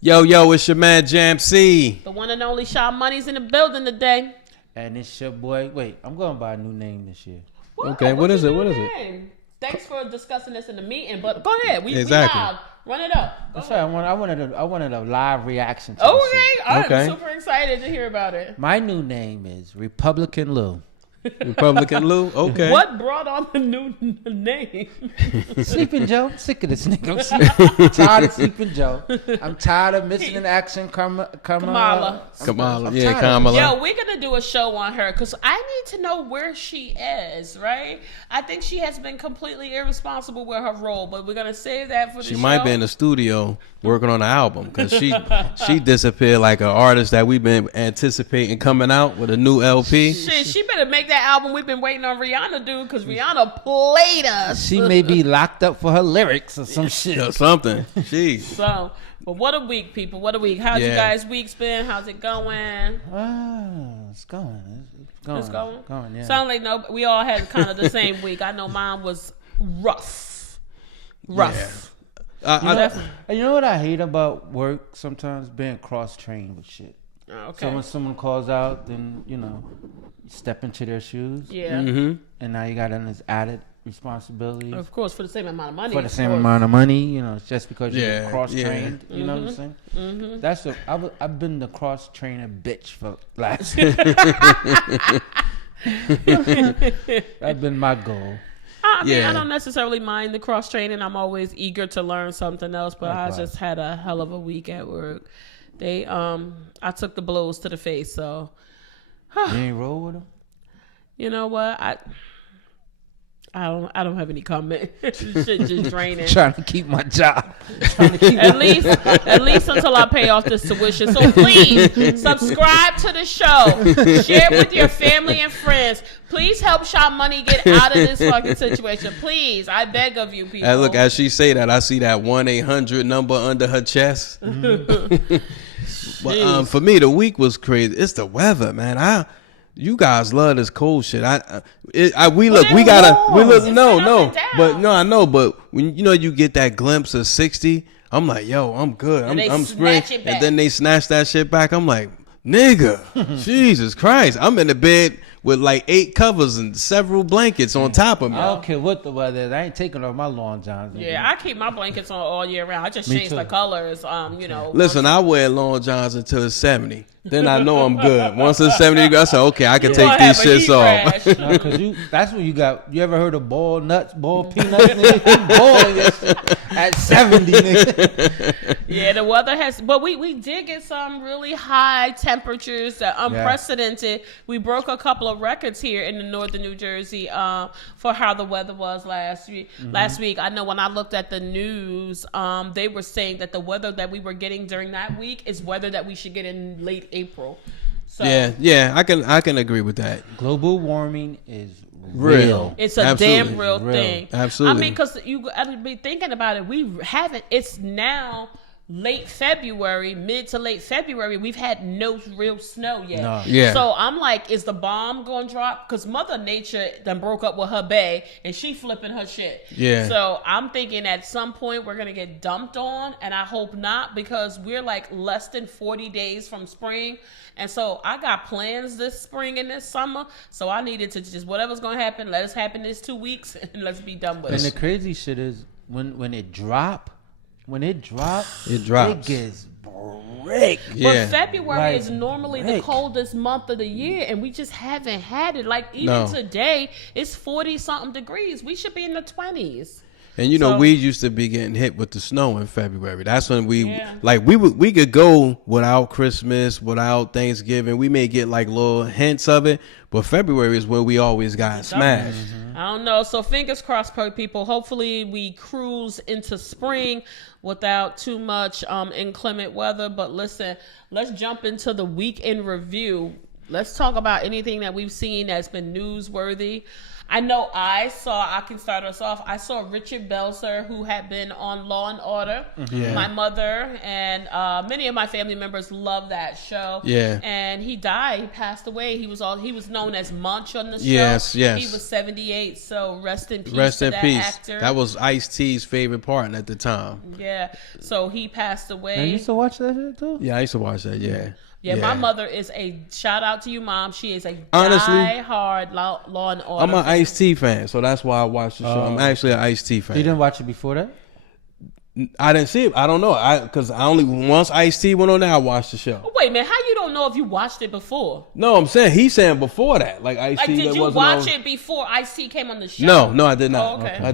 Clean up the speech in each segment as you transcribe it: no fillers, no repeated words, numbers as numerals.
Yo, it's your man Jam C. The one and only Shaw Money's in the building today. And it's your boy. Wait, I'm going to buy a new name this year. Okay, what is it? What is it? Name? Thanks for discussing this in the meeting, but go ahead. We Exactly. live. Run it up. Go That's right. I wanted a live reaction to Okay, this shit. I'm Okay. super excited to hear about it. My new name is Republican Lou. Republican Lou. Okay. What brought on the new name? Sleeping Joe. Sick of this nigga. I'm tired of Sleeping Joe. I'm tired of missing in action. Kamala. Kamala. I'm Yeah, tired of it. Kamala. Yo, we're gonna do a show on her because I need to know where she is. Right? I think she has been completely irresponsible with her role, but we're gonna save that for the show. She might be in the studio working on an album because she disappeared like an artist that we've been anticipating coming out with a new LP. Shit, she better make that album we've been waiting on Rihanna to do because Rihanna played us. She may be locked up for her lyrics or some shit. Or something. Jeez. So, but what a week, people. What a week. How's you Yeah. guys' week's been? How's it going? It's going. It's going? Yeah. Sound like no, we all had kind of the same week. I know mine was rough. Rough. You know what I hate about work sometimes? Being cross-trained with shit. Okay. So when someone calls out, then, you step into their shoes. Yeah. Mm-hmm. And now you got this added responsibility. Of course, for the same amount of money. For the of same course. amount of money, it's just because Yeah, you're cross-trained. yeah. You know what I'm saying? Mm-hmm. That's I've been the cross-trainer bitch for last. That's been my goal. I mean, Yeah. I don't necessarily mind the cross training. I'm always eager to learn something else, but Likewise. I just had a hell of a week at work. I took the blows to the face, so You ain't roll with them? you know what? I don't have any comment. Shit just draining. Trying to keep my job. Trying to keep At least until I pay off this tuition. So please subscribe to the show. Share it with your family and friends. Please help Shaw Money get out of this fucking situation. Please, I beg of you, people. And look, as she say that, I see that 1-800 number under her chest. But for me, the week was crazy. It's the weather, man. You guys love this cold shit. We look. No. But I know. But when you get that glimpse of 60, I'm like, yo, I'm good. And they I'm spring. snatch it back. And then they snatch that shit back. I'm like, nigga, Jesus Christ. I'm in the bed with like 8 covers and several blankets on top of me. I don't care what the weather is. I ain't taking off my long johns. Yeah, I keep my blankets on all year round. I just change the too. colors. Listen, I wear long johns until it's 70. Then I know I'm good. Once it's 70, I say, okay, I can You take gonna these have a shits heat off. rash. No, cause that's when you got. You ever heard of ball nuts, ball peanuts? Nigga? You balling your shit at 70, nigga. Yeah, the weather has, but we did get some really high temperatures that unprecedented. We broke a couple of records here in the northern New Jersey for how the weather was last week. Last week, I know when I looked at the news, they were saying that the weather that we were getting during that week is weather that we should get in late April. So Yeah, I can agree with that. Global warming is Real. real. it's a Absolutely. damn real Real. thing. Absolutely. I mean, because I'd be thinking about it. We haven't. It's now late February, mid to late February. We've had no real snow yet. No. Yeah. So I'm like, is the bomb going to drop? Because Mother Nature done broke up with her bae and she flipping her shit. Yeah. So I'm thinking at some point we're going to get dumped on, and I hope not, because we're like less than 40 days from spring. And so I got plans this spring and this summer. So I needed to just, whatever's going to happen, let us happen this 2 weeks and let's be done with And the it. crazy shit is when it drops, It drops. it gets brick. Yeah. But February Like, is normally the Rick. coldest month of the year, and we just haven't had it. Like, even No. today, it's 40-something degrees. We should be in the 20s. And So- we used to be getting hit with the snow in February. That's when we Yeah. we could go without Christmas, without Thanksgiving. We may get like little hints of it, but February is where we always got smashed. I don't know. So fingers crossed, people. Hopefully we cruise into spring without too much inclement weather. But listen, let's jump into the week in review. Let's talk about anything that we've seen that's been newsworthy. I know I can start us off. I saw Richard Belzer, who had been on Law and Order. Yeah. My mother and many of my family members love that show. Yeah. And he died. He passed away. He was known as Munch on the show. Yes. He was 78. So rest in peace. Rest in that peace. Actor. That was Ice-T's favorite part at the time. Yeah. So he passed away. And you used to watch that shit too? Yeah, I used to watch that. Yeah. Yeah, my mother is a shout out to you, Mom. She is a Honestly, die-hard Law and Order. I'm an Ice-T fan, so that's why I watched the show. I'm actually an Ice-T fan. You didn't watch it before that? I didn't see it. I don't know. Because I only once Ice-T went on there, I watched the show. Oh, wait, man, how you don't know if you watched it before? No, I'm saying he's saying before that, like Ice-T. Like, did that you wasn't watch on... it before Ice-T came on the show? No, I did not. Oh, okay. I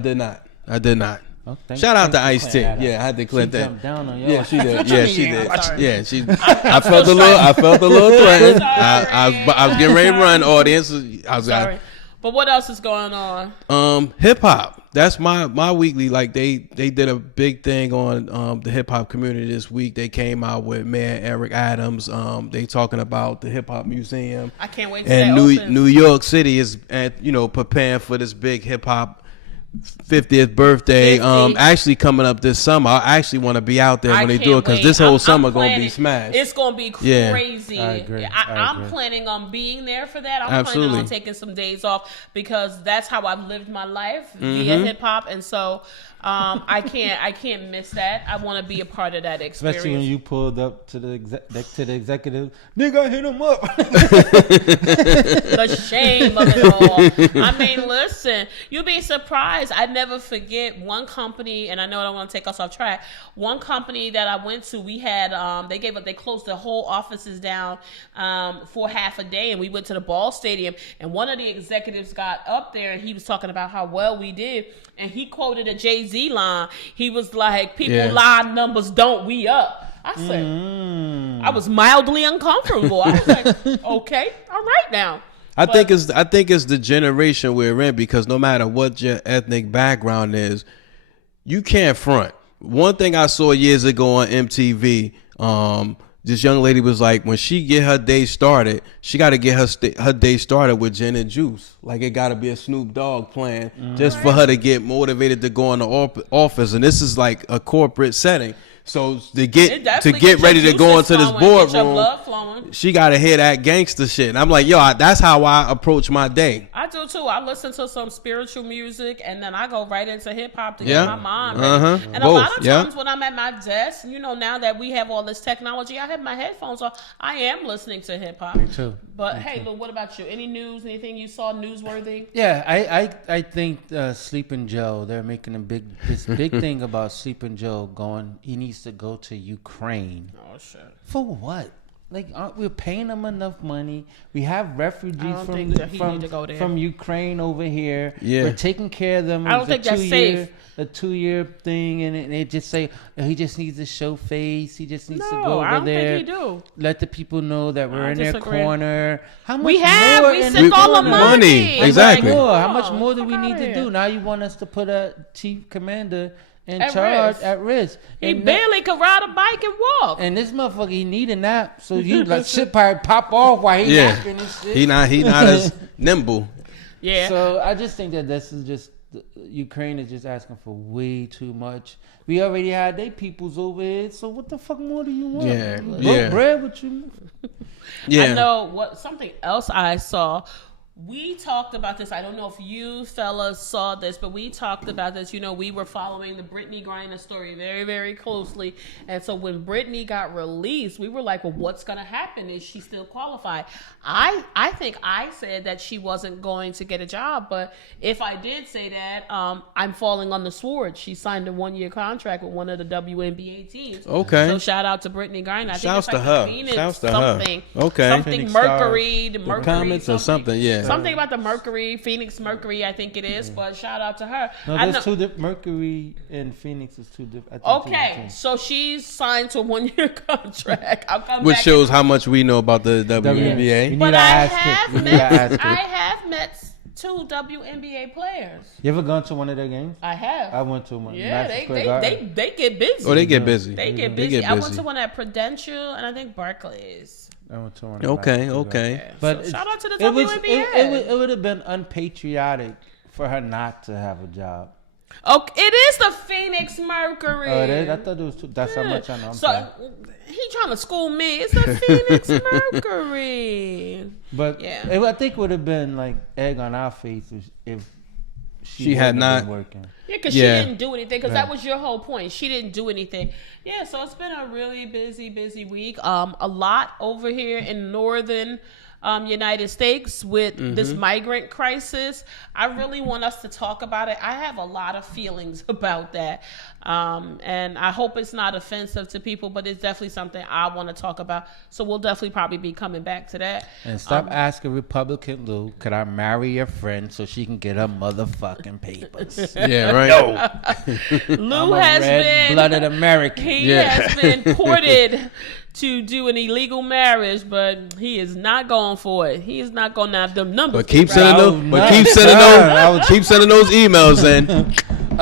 did not. Oh, Shout out to thanks for Ice-T. clearing that Yeah, up. I had to clear She that. jumped down on your Yeah, she did. What Yeah, you she mean? did. I'm sorry. Yeah, she. I felt a little threatened. I was getting ready to run, audience. I was Sorry. But what else is going on? hip hop. That's my weekly. Like they did a big thing on the hip hop community this week. They came out with Mayor Eric Adams. They talking about the hip hop museum. I can't wait to And that opens. New York City is preparing for this big hip hop 50th birthday. 50. Actually coming up this summer. I actually want to be out there when they do it because wait. this whole I'm summer gonna planning- be smashed. It's gonna be Yeah. crazy. I agree. I'm agree. planning on being there for that. I'm Absolutely. planning on taking some days off because that's how I've lived my life via hip hop, and so I can't miss that. I want to be a part of that experience. Especially when you pulled up to the executive. Nigga, hit him up. The shame of it all. I mean, listen, you'll be surprised. I never forget one company, and I know I don't want to take us off track. One company that I went to, we had they closed the whole offices down for half a day, and we went to the ball stadium. And one of the executives got up there, and he was talking about how well we did, and he quoted a Jay-Z line. He was like, "People lie, numbers don't, we up." I said, I was mildly uncomfortable. I was like, okay, all right now. I think it's the generation we're in because no matter what your ethnic background is, you can't front. One thing I saw years ago on MTV, this young lady was like, when she get her day started, she got to get her day started with gin and juice. Like it got to be a Snoop Dogg plan just for her to get motivated to go in the office. And this is like a corporate setting. So to get ready to go into this boardroom, she got to hear that gangster shit. And I'm like, yo, that's how I approach my day. I do too. I listen to some spiritual music and then I go right into hip hop to get my mind ready. And Both. a lot of times when I'm at my desk, now that we have all this technology, I have my headphones on. I am listening to hip hop. Me too. But hey, Lou, what about you? Any news? Anything you saw newsworthy? Yeah, I think Sleeping Joe, they're making this big thing about Sleeping Joe going. He needs to go to Ukraine. Oh shit. For what? Like, aren't we paying them enough money? We have refugees from Ukraine over here. Yeah. We're taking care of them. I don't think that's safe. A 2-year thing, and they just say he just needs to show face. He just needs to go over I don't there. think he do. Let the people know that we're I in their disagree. corner. How much We more sent in the all the corner? money. Exactly. How much more do fuck we need outta to here. do? Now you want us to put a chief commander in At charge risk. at risk. He And barely could ride a bike and walk. and this motherfucker, he need a nap, so you like shit probably pop off while he napping and shit. He not as nimble. Yeah. So I just think that this is just Ukraine is just asking for way too much. We already had their peoples over here, so what the fuck more do you want? Yeah, Broke yeah. bread with you. Yeah. I know something else I saw. We talked about this. I don't know if you fellas saw this, but we talked about this. We were following the Brittany Griner story very, very closely. And so when Brittany got released, we were like, well, what's going to happen? Is she still qualified? I think I said that she wasn't going to get a job. But if I did say that, I'm falling on the sword. She signed a 1-year contract with one of the WNBA teams. Okay. So shout out to Brittany Griner. I think Shouts it's to her. Phoenix Shouts to her. something. Okay. Something Phoenix Mercury. The Mercury. Comments or something, yeah. Something about the Mercury, Phoenix Mercury, I think it is. But shout out to her. No, I there's know- two different. Mercury and Phoenix is two different. Okay, so she's signed to a 1-year contract. I'll come Which back. shows how much we know about the WNBA. We But need to I ask have it. We need to ask met. I it. have met 2 WNBA players. You ever gone to one of their games? I have. I went to one. Yeah, Madison Square Garden. they get busy. Oh, they get busy. They get busy. I went to one at Prudential and I think Barclays. I went to one. Okay, Madison Square Garden. okay. Yeah. But So shout out to the it was WNBA. it would have been unpatriotic for her not to have a job. Oh, it is the Phoenix Mercury. Oh, it is? I thought it was. That's how much I know. I'm sorry. He trying to school me. It's the Phoenix Mercury. But Yeah. I think would have been like egg on our faces if She had wouldn't have not- been working. Yeah, because Yeah. she didn't do anything. Because Yeah. that was your whole point. She didn't do anything. Yeah, so it's been a really busy week. A lot over here in northern United States with this migrant crisis. I really want us to talk about it. I have a lot of feelings about that. And I hope it's not offensive to people, but it's definitely something I want to talk about. So we'll definitely probably be coming back to that. And stop asking Republican Lou, could I marry your friend so she can get her motherfucking papers? Yeah, right. Lou I'm a has been red-blooded American. He Yeah. has been courted to do an illegal marriage, but he is not going for it. He is not going to have them numbers. But keep right. sending I those. was But not- keep sending I those. was- Keep sending those emails in.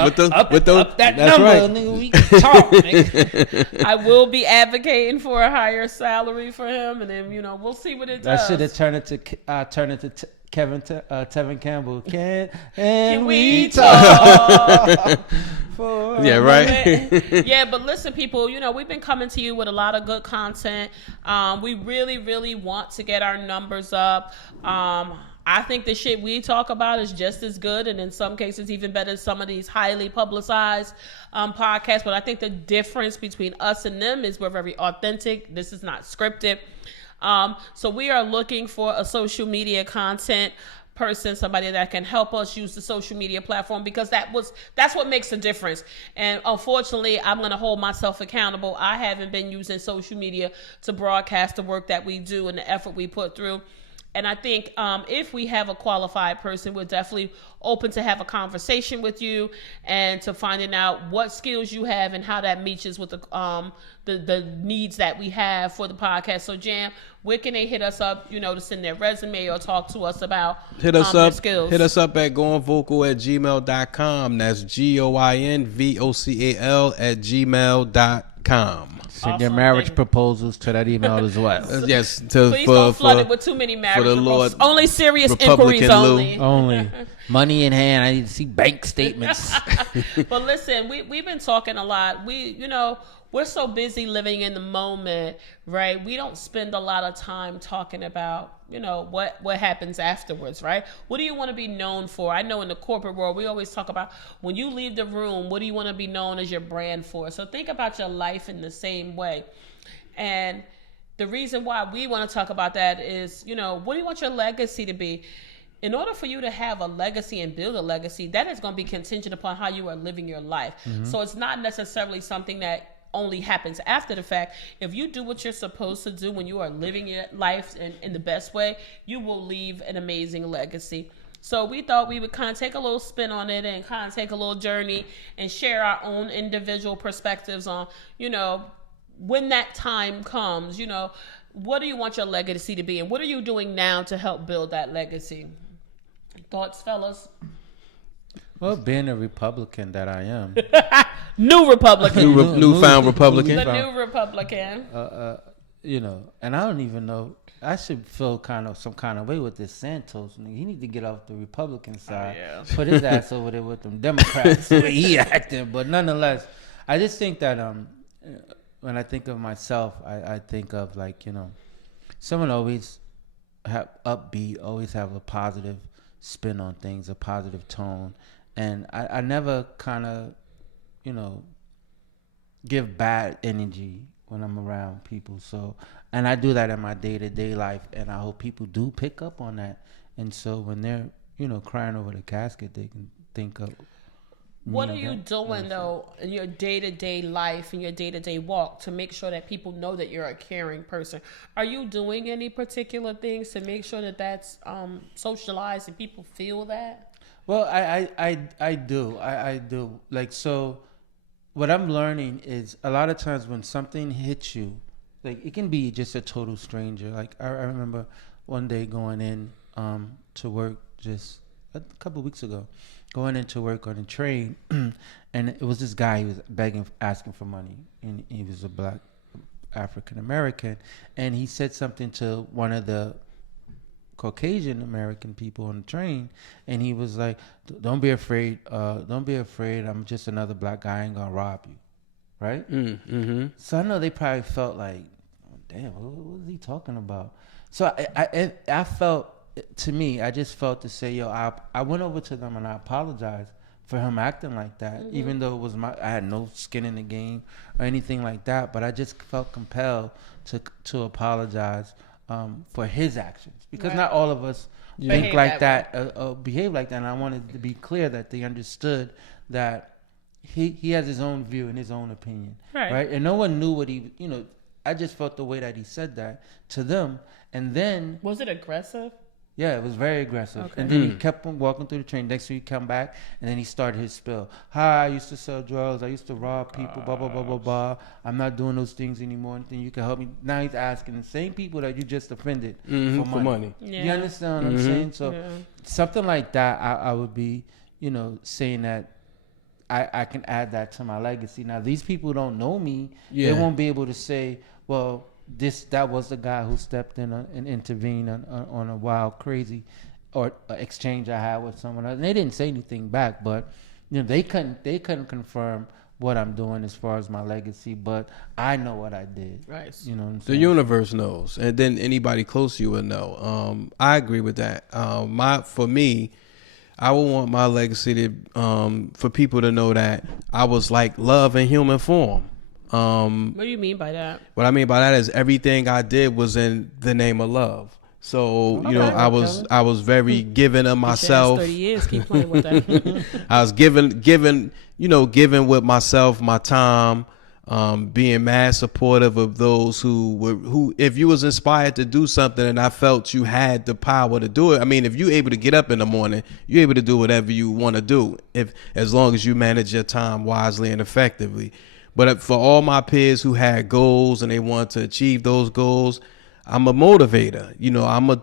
With those. With those. that That's number, right. nigga, we can talk, nigga. I will be advocating for a higher salary for him, and then we'll see what it That does. should have turned into Tevin Campbell. Can we we talk? for Yeah, a right. Yeah, but listen, people, we've been coming to you with a lot of good content. We really want to get our numbers up. I think the shit we talk about is just as good, and in some cases even better than some of these highly publicized podcasts. But I think the difference between us and them is we're very authentic. This is not scripted. So we are looking for a social media content person, somebody that can help us use the social media platform, because that's what makes a difference. And unfortunately, I'm going to hold myself accountable. I haven't been using social media to broadcast the work that we do and the effort we put through. And I think if we have a qualified person, we're definitely open to have a conversation with you and to finding out what skills you have and how that meets with the needs that we have for the podcast. So, Jam, where can they hit us up, to send their resume or talk to us about Hit us their up. skills? Hit us up at goingvocal@gmail.com. That's GOINVOCAL@gmail.com. Send your Awesome. marriage Thank you. proposals to that email as well. Yes, Please don't flood it with too many marriage the proposals. Lord Only serious Republican inquiries Lou. only. Only money in hand. I need to see bank statements. But listen, we've been talking a lot. We're so busy living in the moment, right? We don't spend a lot of time talking about, what happens afterwards, right? What do you want to be known for? I know in the corporate world, we always talk about when you leave the room, what do you want to be known as your brand for? So think about your life in the same way. And the reason why we want to talk about that is, what do you want your legacy to be? In order for you to have a legacy and build a legacy, that is going to be contingent upon how you are living your life. So it's not necessarily something that only happens after the fact. If you do what you're supposed to do when you are living your life in the best way, you will leave an amazing legacy. So we thought we would kind of take a little spin on it and kind of take a little journey and share our own individual perspectives on, when that time comes, what do you want your legacy to be and what are you doing now to help build that legacy? Thoughts, fellas? Well, being a Republican that I am, New Republican. Newfound Republican. The new Republican. and I don't even know. I should feel some kind of way with this Santos nigga. He need to get off the Republican side. yeah. Put his ass over there with them Democrats the way he acting. But nonetheless, I just think that when I think of myself, I think of someone always have upbeat, always have a positive spin on things, a positive tone. And I never kind of, give bad energy when I'm around people. So, and I do that in my day-to-day life, and I hope people do pick up on that. And so when they're, crying over the casket, they can think of What are you doing, though, in your day-to-day life, in your day-to-day walk, to make sure that people know that you're a caring person? Are you doing any particular things to make sure that that's socialized and people feel that? Well, I do. I do. So what I'm learning is a lot of times when something hits you, it can be just a total stranger. I remember one day going in to work, just a couple of weeks ago, going into work on a train, and it was this guy. He was begging, asking for money, and he was a black African American, and he said something to one of the Caucasian American people on the train, and he was like, "Don't be afraid. Don't be afraid. I'm just another black guy. I ain't gonna rob you." Right? Mm-hmm. So I know they probably felt like, oh, damn, what is he talking about? So I felt, to me, I just felt to say, yo, I went over to them and I apologized for him acting like that, even though it was I had no skin in the game or anything like that, but I just felt compelled to apologize for his actions, because not all of us think like that, behave like that. And I wanted to be clear that they understood that he has his own view and his own opinion, right? And no one knew what he, I just felt the way that he said that to them. And then, was it aggressive? Yeah, it was very aggressive. Okay. And then he kept on walking through the train. Next week, he come back, and then he started his spill. Hi, I used to sell drugs. I used to rob people, blah, blah, blah, blah, blah. I'm not doing those things anymore. Anything you can help me? Now he's asking the same people that you just offended for money. Yeah. You understand what I'm saying? So something like that, I would be, saying that I can add that to my legacy. Now, these people don't know me. They won't be able to say, well, that was the guy who stepped in and intervened on a wild, crazy or exchange I had with someone else. And they didn't say anything back, but they couldn't confirm what I'm doing as far as my legacy, but I know what I did. Right. You know what I'm The saying? universe knows, and then anybody close to you will know. I agree with that. For me, I would want my legacy to for people to know that I was like love in human form. What do you mean by that? What I mean by that is everything I did was in the name of love. So I was very giving of myself. 30 years, keep playing with that. I was giving with myself, my time, being mad supportive of those who if you was inspired to do something and I felt you had the power to do it. I mean, if you able to get up in the morning, you're able to do whatever you want to do, as long as you manage your time wisely and effectively. But for all my peers who had goals and they want to achieve those goals, I'm a motivator.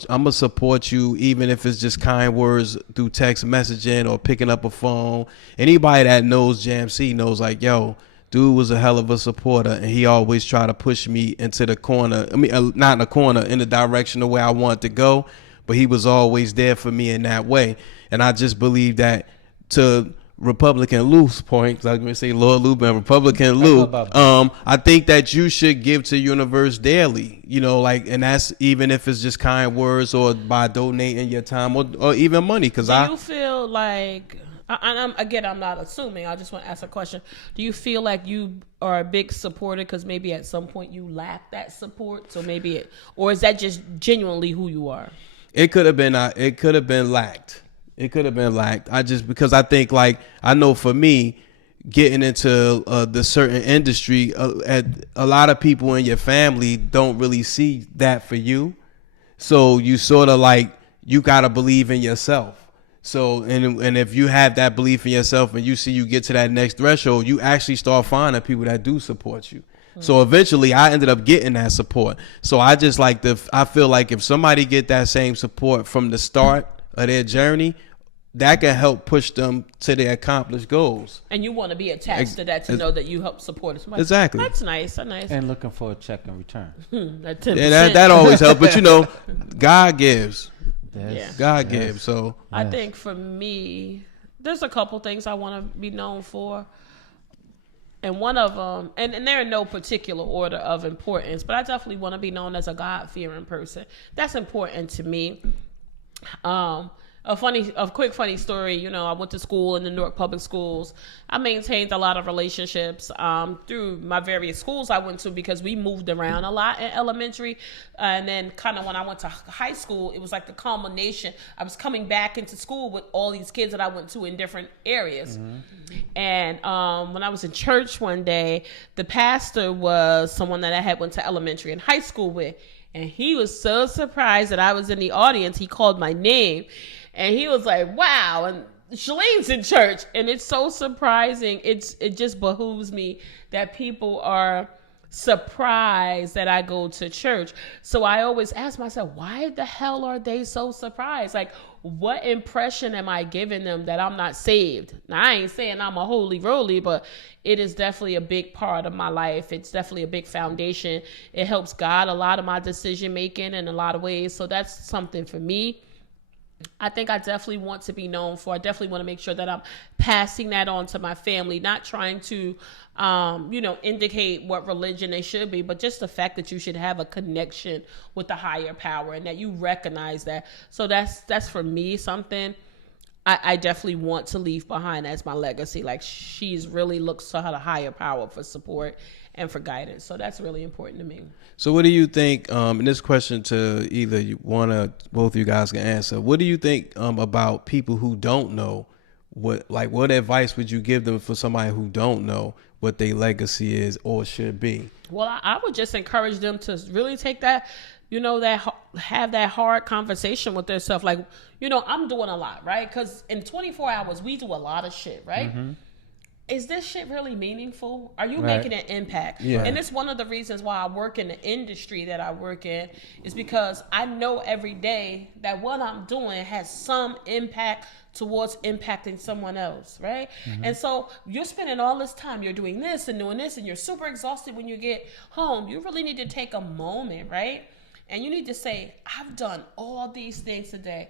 I'm a support you, even if it's just kind words through text messaging or picking up a phone. Anybody that knows Jam C knows, like, yo, dude was a hell of a supporter, and he always tried to push me into the corner. I mean, not in the corner, in the direction of where I wanted to go, but he was always there for me in that way. And I just believe that, to Republican Lou's point, like we say, Lord Lou and Republican Lou, I think that you should give to universe daily, and that's even if it's just kind words or by donating your time or even money. Do you feel like, I'm not assuming, I just want to ask a question. Do you feel like you are a big supporter because maybe at some point you lacked that support? So or is that just genuinely who you are? It could have been lacked. It could have been lacked. Because I think, like, I know for me, getting into the certain industry, a lot of people in your family don't really see that for you. So you sort of like, you got to believe in yourself. So, and if you have that belief in yourself and you see you get to that next threshold, you actually start finding people that do support you. So eventually I ended up getting that support. So I just I feel like if somebody get that same support from the start of their journey, that can help push them to their accomplished goals. And you want to be attached to that, to know that you help support as much. Exactly. That's nice. Nice. And looking for a check in return. That 10%. Yeah, that always helps. But God gives. Yeah. God gives. So I think for me, there's a couple things I want to be known for. And one of them, and they're in no particular order of importance, but I definitely want to be known as a God-fearing person. That's important to me. A quick funny story. I went to school in the Newark Public Schools. I maintained a lot of relationships through my various schools I went to, because we moved around a lot in elementary. And then kind of when I went to high school, it was like the culmination. I was coming back into school with all these kids that I went to in different areas. Mm-hmm. And when I was in church one day, the pastor was someone that I had went to elementary and high school with. And he was so surprised that I was in the audience. He called my name. And he was like, wow, and Shalene's in church. And it's so surprising. It just behooves me that people are surprised that I go to church. So I always ask myself, why the hell are they so surprised? Like, what impression am I giving them that I'm not saved? Now, I ain't saying I'm a holy roly, but it is definitely a big part of my life. It's definitely a big foundation. It helps guide a lot of my decision making in a lot of ways. So that's something for me. I think I definitely want to be known for. I definitely want to make sure that I'm passing that on to my family, not trying to, indicate what religion they should be, but just the fact that you should have a connection with the higher power and that you recognize that. So that's for me something I definitely want to leave behind as my legacy. Like, she's really looks to her higher power for support and for guidance. So that's really important to me. So what do you think, and this question to either one or both of you guys can answer, what do you think about people who don't know what advice would you give them for somebody who don't know what their legacy is or should be? Well, I would just encourage them to really take that, have that hard conversation with themselves. Like, I'm doing a lot, right? Because in 24 hours, we do a lot of shit, right? Mm-hmm. Is this shit really meaningful? Are you making an impact? Yeah. And it's one of the reasons why I work in the industry that I work in, is because I know every day that what I'm doing has some impact towards impacting someone else, right? Mm-hmm. And so you're spending all this time, you're doing this and doing this, and you're super exhausted when you get home. You really need to take a moment, right? And you need to say, I've done all these things today.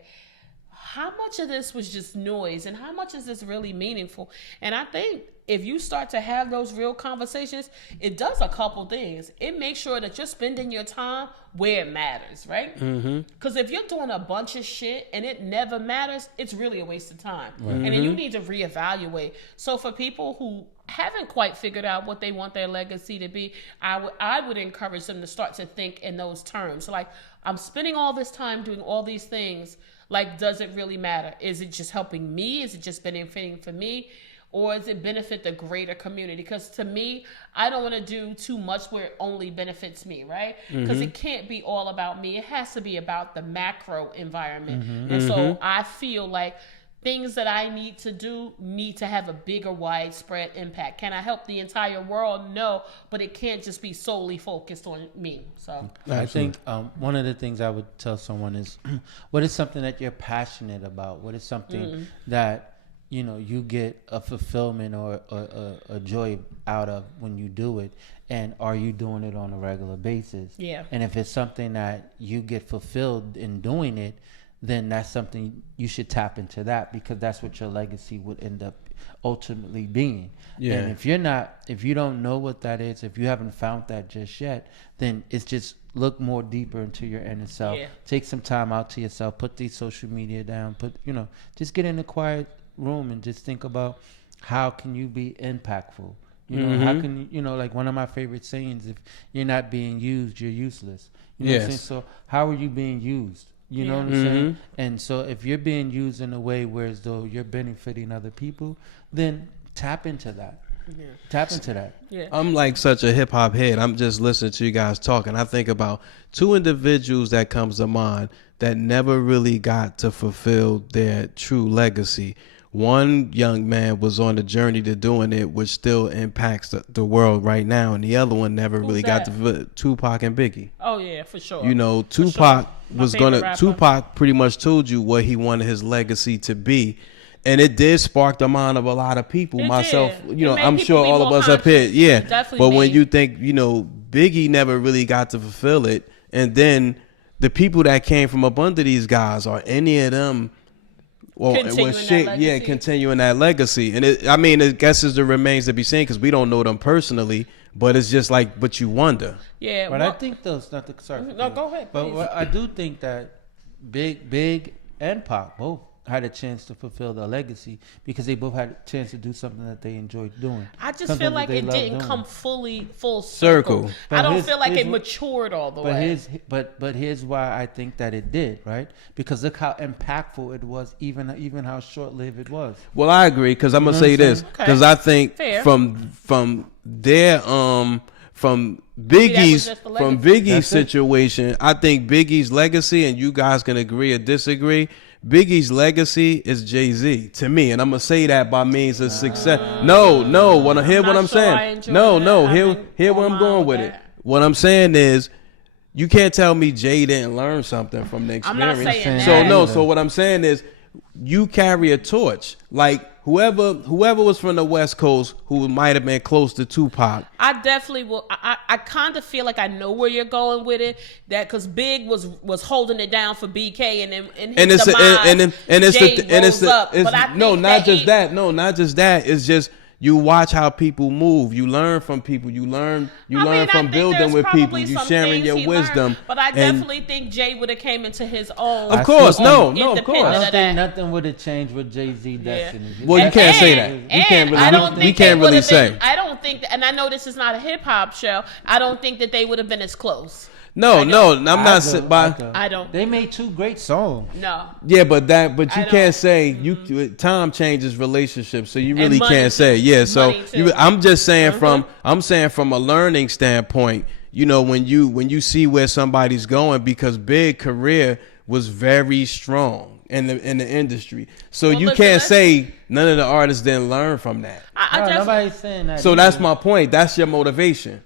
How much of this was just noise and how much is this really meaningful? And I think if you start to have those real conversations, it does a couple things. It makes sure that you're spending your time where it matters, right? Because if you're doing a bunch of shit and it never matters, it's really a waste of time. Right. And then you need to reevaluate. So for people who haven't quite figured out what they want their legacy to be, I would encourage them to start to think in those terms. So like, I'm spending all this time doing all these things. Like, does it really matter? Is it just helping me? Is it just benefiting for me? Or does it benefit the greater community? Because to me, I don't want to do too much where it only benefits me, right? Because it can't be all about me. It has to be about the macro environment. And so I feel like things that I need to do need to have a bigger, widespread impact. Can I help the entire world? No, but it can't just be solely focused on me. So I think one of the things I would tell someone is, what is something that you're passionate about? What is something that you get a fulfillment or a joy out of when you do it? And are you doing it on a regular basis? Yeah. And if it's something that you get fulfilled in doing it, then that's something you should tap into, that, because that's what your legacy would end up ultimately being. Yeah. And if you don't know what that is, if you haven't found that just yet, then it's just look more deeper into your inner self. Yeah. Take some time out to yourself. Put these social media down. Just get in a quiet room and just think about how can you be impactful. How can you, like one of my favorite sayings, if you're not being used, you're useless. You know what I'm saying? So how are you being used? You know what I'm saying? And so if you're being used in a way where as though you're benefiting other people, then tap into that. Yeah. Tap into that. Yeah. I'm like such a hip hop head. I'm just listening to you guys talking. I think about two individuals that comes to mind that never really got to fulfill their true legacy. One young man was on the journey to doing it, which still impacts the world right now, and the other one never really got to Tupac and Biggie. Oh yeah, for sure. Tupac Tupac pretty much told you what he wanted his legacy to be, and it did spark the mind of a lot of people. Myself, I'm sure all of us up here, But when you think, Biggie never really got to fulfill it, and then the people that came from up under these guys, are any of them? Continuing that legacy. And I guess it remains to be seen because we don't know them personally, but it's just like, but you wonder. Yeah. But I think those, go ahead. But I do think that Big and Pac both had a chance to fulfill their legacy because they both had a chance to do something that they enjoyed doing. I just feel like it didn't come full circle. I don't feel like it matured all the way. But here's why I think that it did, right? Because look how impactful it was, even how short-lived it was. Well, I agree, because I'm gonna say this, because I think from Biggie's situation, I think Biggie's legacy, and you guys can agree or disagree, Biggie's legacy is Jay-Z to me, and I'm gonna say that by means of success. Hear what I'm going with it. What I'm saying is, you can't tell me Jay didn't learn something from the I'm not experience. saying So that. no, so what I'm saying is, you carry a torch. Like whoever was from the West Coast who might have been close to Tupac. I definitely will. I kind of feel like I know where you're going with it. That because Big was holding it down for BK, and then And it's not just that. It's just you watch how people move. You learn from people. You learn from building with people. You sharing your wisdom. But I definitely think Jay would have came into his own. Of course, no, of independent course. I don't of that. think nothing would have changed with Jay-Z Destiny. Well, you can't say that. You can't really. I don't think we can't they really would've been- say. I don't think, and I know this is not a hip hop show. I don't think that they would have been as close. No, I'm not. I don't. They made 2 great songs. No. Yeah, but you I can't say time changes relationships, so you really money can't say. too. Yeah, so Money too. I'm just saying from a learning standpoint. You know, when you see where somebody's going, because Big career was very strong in the industry, so you can't say none of the artists didn't learn from that. Nobody's saying that. So that's my point. That's your motivation.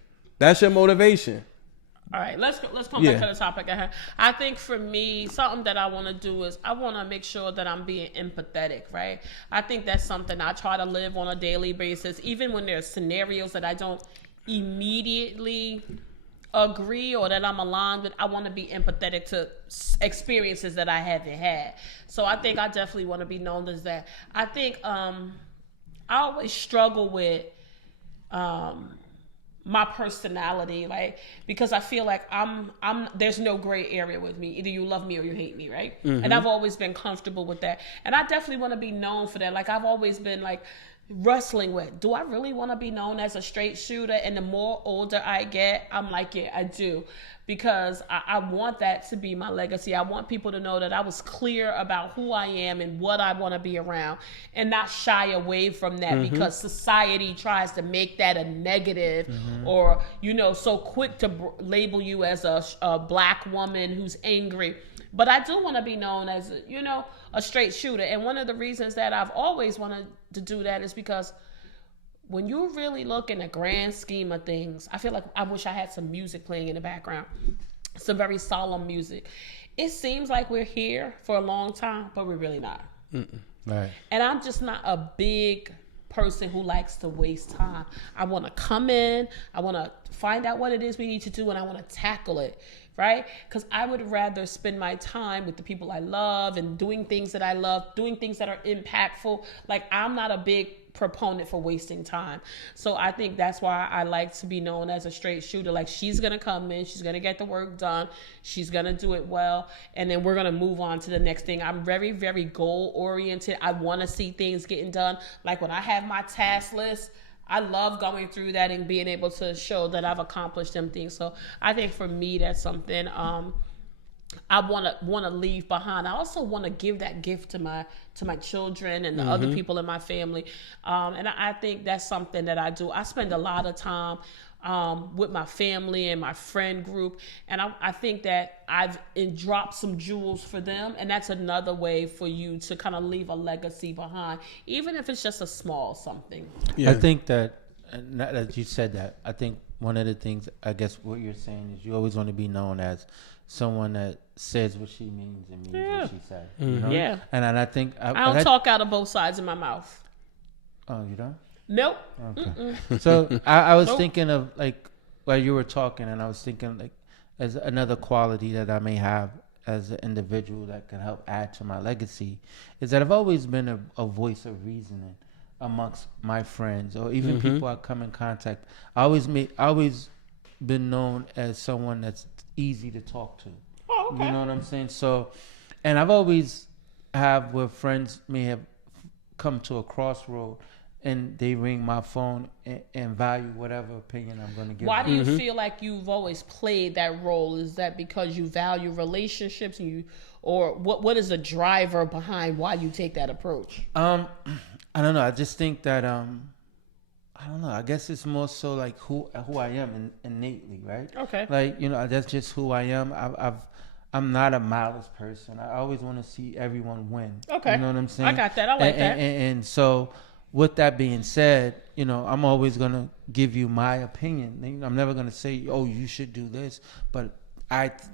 All right, let's come back to the topic at hand. I think for me, something that I want to do is I want to make sure that I'm being empathetic, right? I think that's something I try to live on a daily basis, even when there's scenarios that I don't immediately agree or that I'm aligned with. I want to be empathetic to experiences that I haven't had. So I think I definitely want to be known as that. I think I always struggle with my personality, like, because I feel like I'm there's no gray area with me. Either you love me or you hate me, right? Mm-hmm. And I've always been comfortable with that. And I definitely want to be known for that. Like, I've always been like wrestling with, do I really want to be known as a straight shooter? And the more older I get, I'm like, yeah, I do. Because I want that to be my legacy. I want people to know that I was clear about who I am and what I want to be around, and not shy away from that because society tries to make that a negative, or, you know, so quick to label you as a black woman who's angry. But I do want to be known as, you know, a straight shooter. And one of the reasons that I've always wanted to do that is because when you really look in the grand scheme of things, I feel like I wish I had some music playing in the background, some very solemn music. It seems like we're here for a long time, but we're really not. Right. And I'm just not a big person who likes to waste time. I want to come in, I want to find out what it is we need to do, and I want to tackle it, right? Because I would rather spend my time with the people I love and doing things that I love, doing things that are impactful. Like, I'm not a big proponent for wasting time. So I think that's why I like to be known as a straight shooter. Like, she's going to come in, she's going to get the work done, she's going to do it well, and then we're going to move on to the next thing. I'm very, very goal oriented. I want to see things getting done. Like, when I have my task list, I love going through that and being able to show that I've accomplished them things. So I think for me, that's something I want to leave behind. I also want to give that gift to my children and the other people in my family. And I think that's something that I do. I spend a lot of time with my family and my friend group. And I think that I've dropped some jewels for them. And that's another way for you to kind of leave a legacy behind, even if it's just a small something. Yeah. I think that, now that you said that, I think one of the things, I guess what you're saying is you always want to be known as someone that says what she means and means what she says. You know? Yeah. And I think... I don't talk out of both sides of my mouth. Oh, you don't? Nope. Okay. So I was thinking of, like, while you were talking, and I was thinking, like, as another quality that I may have as an individual that can help add to my legacy, is that I've always been a voice of reasoning amongst my friends or even people I come in contact. I always been known as someone that's easy to talk to. Oh, okay. You know what I'm saying? So, and I've always have where friends may have come to a crossroad and they ring my phone and value whatever opinion I'm going to give. Why do you feel like you've always played that role? Is that because you value relationships and or what is the driver behind why you take that approach? I don't know. I just think that I don't know. I guess it's more so like who I am innately, right? Okay. Like, you know, that's just who I am. I'm not a malice person. I always want to see everyone win. Okay. You know what I'm saying? I got that. I like that. And so, with that being said, you know, I'm always gonna give you my opinion. I'm never gonna say, oh, you should do this, but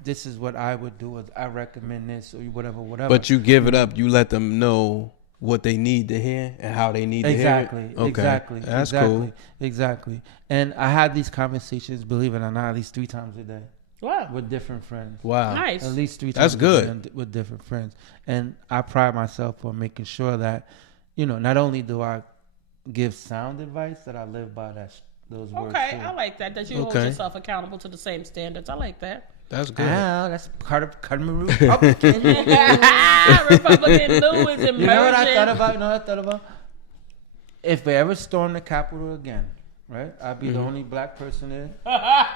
this is what I would do. I recommend this or whatever. But you give it up. You let them know what they need to hear and how they need to hear it. Okay. Exactly. That's exactly, cool. Exactly. And I had these conversations, believe it or not, at least 3 times a day Wow. with different friends. Wow. Nice. At least 3 That's times good. a day with different friends. And I pride myself on making sure that, not only do I give sound advice, that I live by those words. Okay, too. I like that. That you hold yourself accountable to the same standards. I like that. That's good. That's part of Republican. Republican Lou is immersion. You know what I thought about? If they ever storm the Capitol again, right? I'd be the only black person there.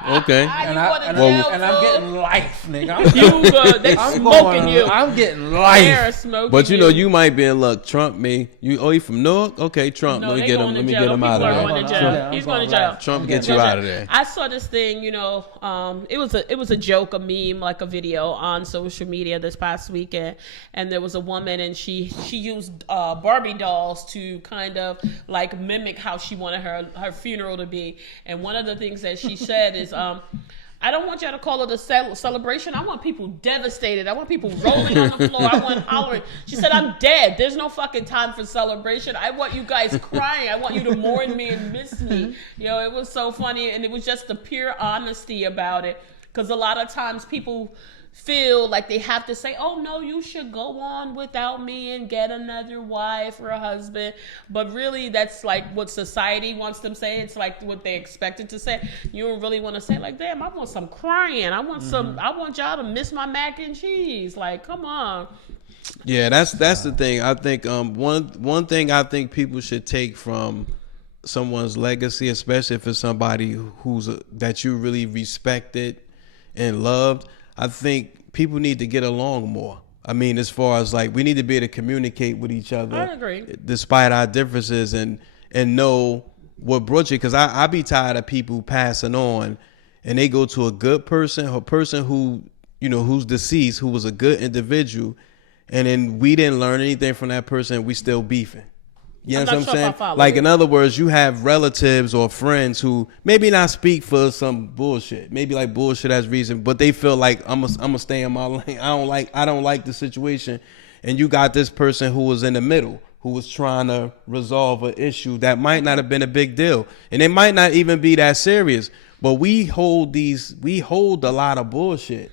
Okay. And I'm getting life, nigga. You good. They smoking you. I'm getting They're life. smoking But you might be in luck. Trump me. You from Newark? Okay, Trump. No, let me they get going him. to Let me jail. get him People out are of going there. to jail. He's going to jail. Trump gets you out of there. I saw this thing, it was a joke, a meme, like a video on social media this past weekend, and there was a woman, and she used Barbie dolls to kind of like mimic how she wanted her funeral to be. And one of the things that she said is, I don't want y'all to call it a celebration. I want people devastated. I want people rolling on the floor. I want hollering. She said, I'm dead. There's no fucking time for celebration. I want you guys crying. I want you to mourn me and miss me. It was so funny. And it was just the pure honesty about it. Because a lot of times people feel like they have to say, oh no, you should go on without me and get another wife or a husband. But really, that's like what society wants them to say. It's like what they expected to say. You don't really want to say like, damn, I want some crying. I want y'all to miss my mac and cheese. Like, come on. Yeah, that's the thing. I think one thing I think people should take from someone's legacy, especially if it's somebody that you really respected and loved, I think people need to get along more. I mean, as far as like, we need to be able to communicate with each other. I agree. Despite our differences and know what brought you. Because I be tired of people passing on and they go to a good person, a person who, who's deceased, who was a good individual. And then we didn't learn anything from that person. We still beefing. You know what I'm saying? Like, in other words, you have relatives or friends who maybe not speak for some bullshit, maybe like bullshit as reason, but they feel like I'm gonna stay in my lane. I don't like the situation, and you got this person who was in the middle, who was trying to resolve an issue that might not have been a big deal, and it might not even be that serious. But we hold a lot of bullshit,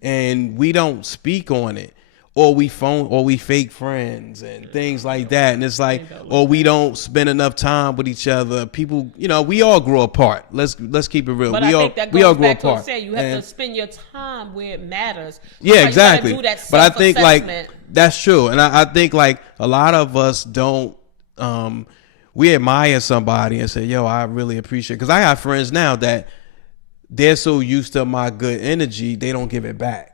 and we don't speak on it. Or we fake friends and things like that. And it's like, or we don't spend enough time with each other. People, we all grow apart. Let's keep it real. But we I all think that we all goes grow back to what apart. I said. You have to spend your time where it matters. Yeah, exactly. Do that but I think like self-assessment. that's true. And I think like a lot of us don't we admire somebody and say, yo, I really appreciate it. Because I have friends now that they're so used to my good energy, they don't give it back.